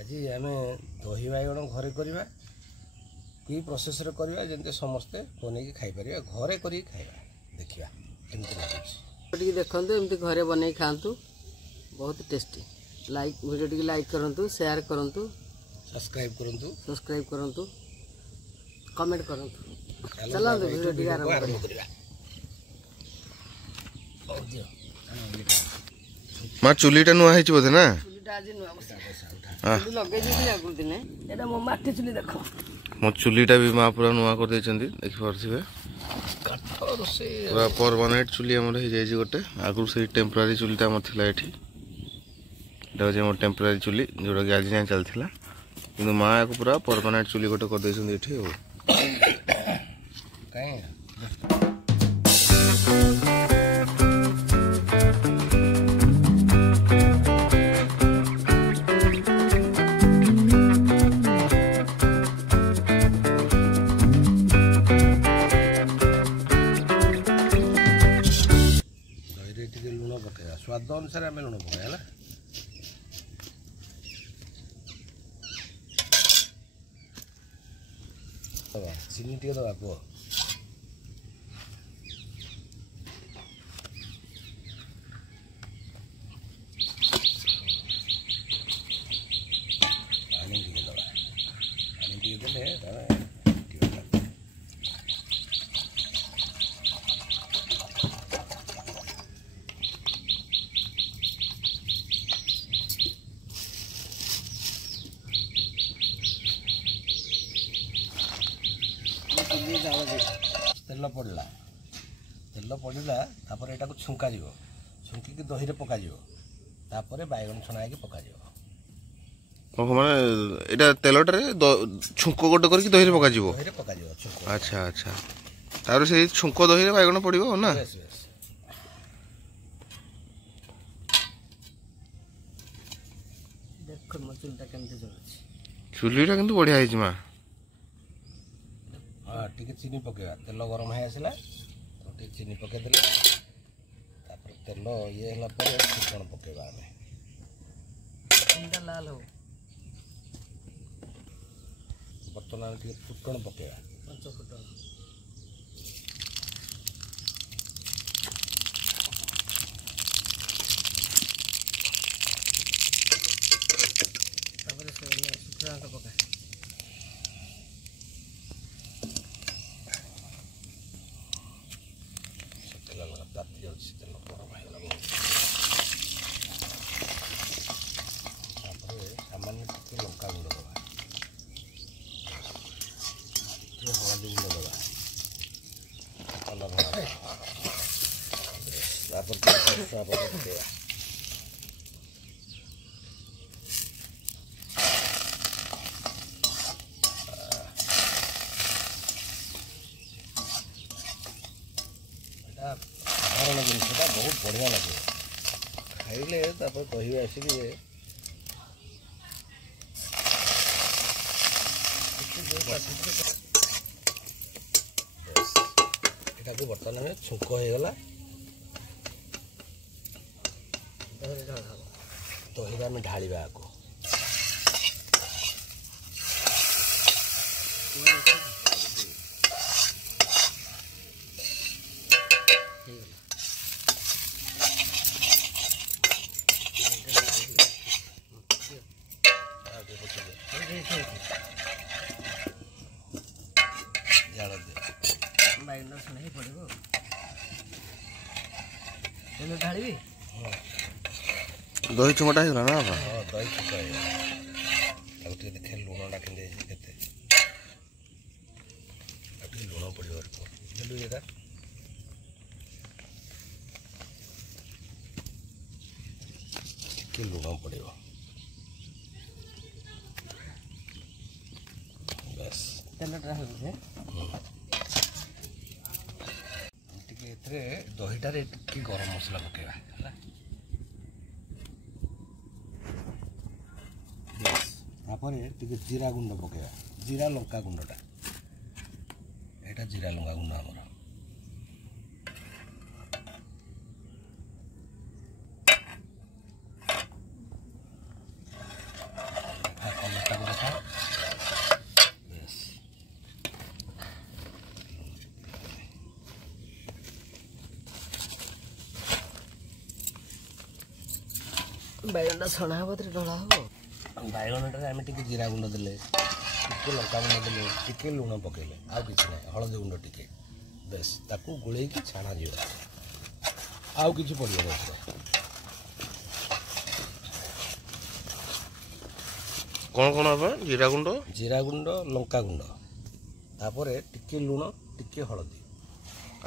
आज आम दही बैगण घरे करवा कि प्रोसेस करवा जमी समस्ते बनई खाई पारे घरे कर खाଇବା देखिए केमती लगे देखते एमती घरे बन खातु बहुत tasty. Like video T like करूँ शेयर करूँ सब्सक्राइब करूँ कमेंट करूँ। चलो वीडियो टी आरंभ करिया। माँ चुलीटा नुआ है बोधे ना मो चुलीटा भी माँ पूरा नुआ कर देखिपे पूरा परमानेंट चुली आमर हो जाए गोटे आगु से टेम्परारी चुलीटा आम थी ये मोर टेम्परारी चुली जोटा कि आज जाए चलता कि माँ या पूरा परमानेंट चुली गोटे कर लुण पकड़ा स्वाद अनुसार आम लुण पकड़ा चीनी टे दबा पुआ पानी टे दबा पानी टे देले तेल पड़ा यहाँ छुंका छुंकी दही पक बैगन छना पक माने तेलटे छुंक गोटे कर दही पक अच्छा अच्छा तार से छुंक दही बैगन पड़ो ना चुलीटा किंतु बढ़िया है माँ हाँ टी चीनी पकेगा तेल गरम है आसला तो टी चीनी पकईदे तेल ये फुटण पकेगा लाल हो बर्तमान टी फुटण पकेगा पंच फुटण शुखा पका ताती जाऊँगी तेल गरम है सामान्य टी लंका गुंड दबा हलदी गुंड दबा कलर पकेगा साधारण जिनसा बहुत बढ़िया लगे खाइले कहे आसिक यहाँ बर्तमान में छुंक होगला दही आम ढाड़ा को बैगन छुना ही पड़ो ढाड़ी दही छुंकटा हो ना हाँ दही छुंका देखे लुणटा के लुण पड़ो ये लुण पड़ो बस तेलटा दहीटार गरम मसला पकेगा जीरा गुंड पकेगा जीरा लंका गुंडा यहाँ जीरा लंका गुंड आमर ବାଇଗଣଟା ଛଣା ହେବ ଢଳା ହେବ। ବାଇଗଣଟାରେ ଆମେ ଟିକେ ଜିରା ଗୁଣ୍ଡ ଦେଲେ, ଟିକେ ଲଙ୍କା ଗୁଣ୍ଡ ଦେଲେ, ଟିକେ ଲୁଣ ପକେଇଲେ, ଆଉ କିଛି ନାହିଁ, ହଳଦୀ ଗୁଣ୍ଡ ଟିକେ, ବେଶ ତାକୁ ଗୋଳେଇକି ଛାଣାଯିବ, ଆଉ କିଛି ପଡ଼ିବ ନାହିଁ। କ'ଣ କ'ଣ ହବ? ଜିରା ଗୁଣ୍ଡ, ଲଙ୍କା ଗୁଣ୍ଡ, ତାପରେ ଟିକେ ଲୁଣ, ଟିକେ ହଳଦୀ,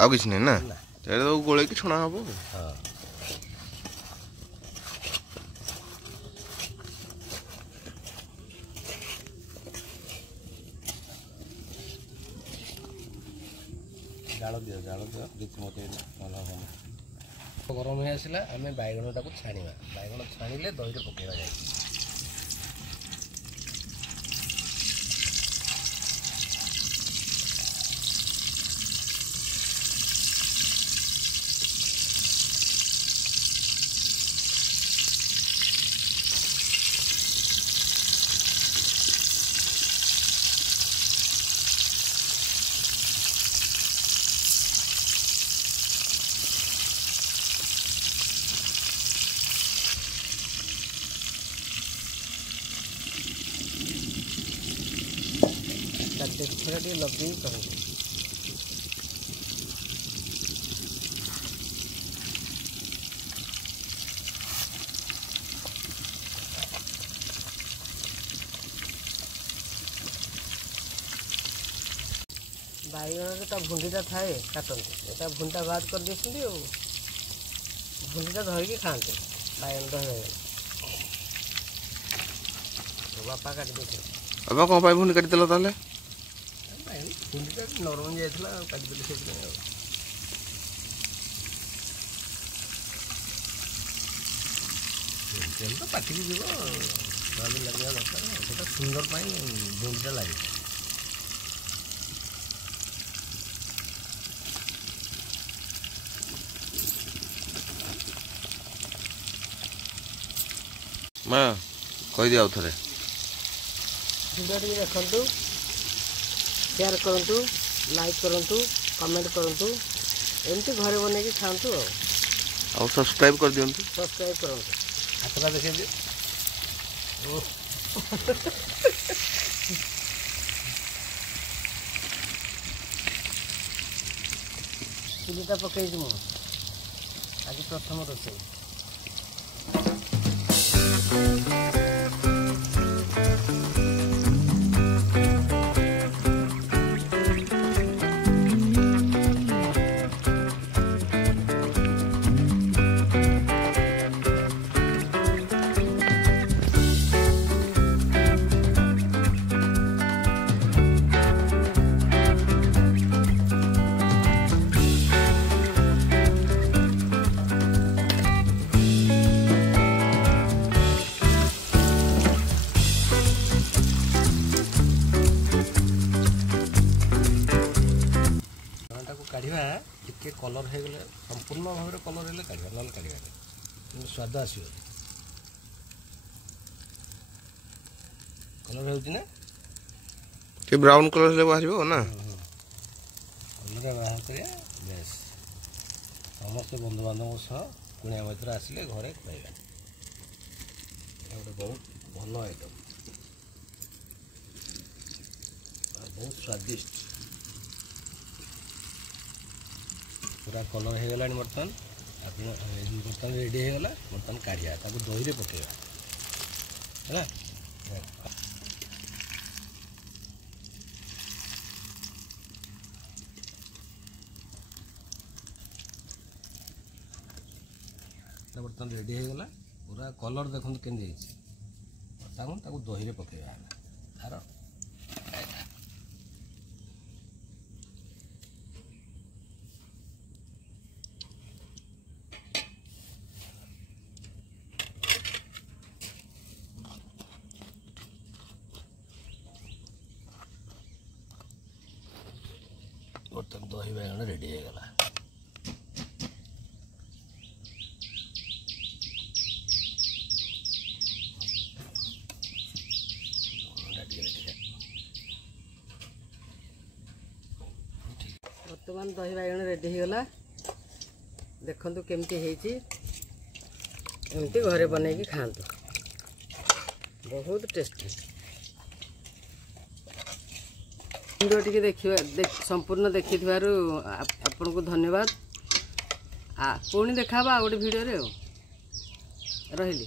ଆଉ କିଛି ନାହିଁ ନା? ତାହେଲେ ତାକୁ ଗୋଳେଇକି ଛଣା ହବ। ହଁ। ଜାଳ ଦିଅ କିଛି ମୋତେ ଭଲ ହେବନି। ଗରମ ହେଇ ଆସିଲା, ଆମେ ବାଇଗଣଟାକୁ ଛାଣିବା। ବାଇଗଣ ଛାଣିଲେ ଦହିରେ ପକେଇବା ଯାଇକି। देखा ଟିକେ ଲଗେଇ କରନ୍ତୁ। ବାଇଗଣରେ ତା ଭୁଣ୍ଡିଟା ଥାଏ, କାଟନ୍ତି, ଏଟା ଭୁଣ୍ଡିଟା ବାଦ କରିଦେଇଛନ୍ତି ଆଉ ଭୁଣ୍ଡିଟା ଧରିକି ଖାଆନ୍ତି। ବାଇଗଣ ଦହି ବାପା କାଟି ଦେଇଥିଲେ। ବାପା କ'ଣ ପାଇଁ ଭୁଣ୍ଡି କାଟିଦେଲ ତାହେଲେ? ଭୁଣ୍ଡିଟା ନରମ ଯାଇଥିଲା ଆଉ କାଟିଦେଲି ସେଥିପାଇଁ ଆଉ। ତେଲ ତ ପାଟିକି ଯିବ, ସ୍ୱାଦ ଲାଗିବା ଦରକାର, ସେଇଟା ସୁନ୍ଦର ପାଇଁ ଭୁଣ୍ଡିଟା ଲାଗେ। ମା କହିଦିଅ ଆଉ ଥରେ। ଭିଡ଼ିଓ ଟିକେ ଦେଖନ୍ତୁ, ସେୟାର କରନ୍ତୁ, ଲାଇକ୍ କରନ୍ତୁ, କମେଣ୍ଟ କରନ୍ତୁ, ଏମିତି ଘରେ ବନେଇକି ଖାଆନ୍ତୁ ଆଉ ସବସ୍କ୍ରାଇବ୍ କରିଦିଅନ୍ତୁ। ସବସ୍କ୍ରାଇବ୍ କରନ୍ତୁ। ହାତଟା ଦେଖେଇ ଦିଅ। ଚୁଲିଟା ପକେଇଛି ମୁଁ, ଆଜି ପ୍ରଥମ ରୋଷେଇ। କାଢ଼ିବା ଟିକେ କଲର୍ ହେଇଗଲେ, ସମ୍ପୂର୍ଣ୍ଣ ଭାବରେ କଲର୍ ହେଲେ କାଢ଼ିବା, ନହେଲେ କାଢ଼ିବାନି, କିନ୍ତୁ ସ୍ୱାଦ ଆସିବ। କଲର୍ ହେଉଛି ନା, ଟିକେ ବ୍ରାଉନ୍ କଲର୍ ହେଲେ ବାହାରିବ ନା? କଲର୍ ବାହାର କରିବା। ବେଶ୍, ସମସ୍ତେ ବନ୍ଧୁବାନ୍ଧବଙ୍କ ସହ କୁଣିଆ ମୈତ୍ର ଆସିଲେ ଘରେ ଖୁଆଇବା। এটা ଗୋଟେ ବହୁତ ଭଲ ଆଇଟମ୍, ବହୁତ ସ୍ୱାଦିଷ୍ଟ। पूरा कलर हो गलानी बर्तमान बर्तमान रेडी हो गला। बर्तमान काढ़िया ताको दही रे पकेଇବା है बर्तमान रेडी हो गला। पूरा कलर देखो केमती बर्तमान ताको दही रे पकेଇବା तार बर्तमान दही बैगण रेडी हो गला। बर्तमान दही बैगण रेडी हो गला। देखंतु केमती हेची ଏମିତି ଘରେ ବନେଇକି ଖାଆନ୍ତୁ, ବହୁତ ଟେଷ୍ଟି। ଭିଡ଼ିଓ ଟିକେ ସମ୍ପୂର୍ଣ୍ଣ ଦେଖିଥିବାରୁ ଆପଣଙ୍କୁ ଧନ୍ୟବାଦ। ପୁଣି ଦେଖା ହେବା ଆଉ ଗୋଟେ ଭିଡ଼ିଓରେ। ରହିଲି।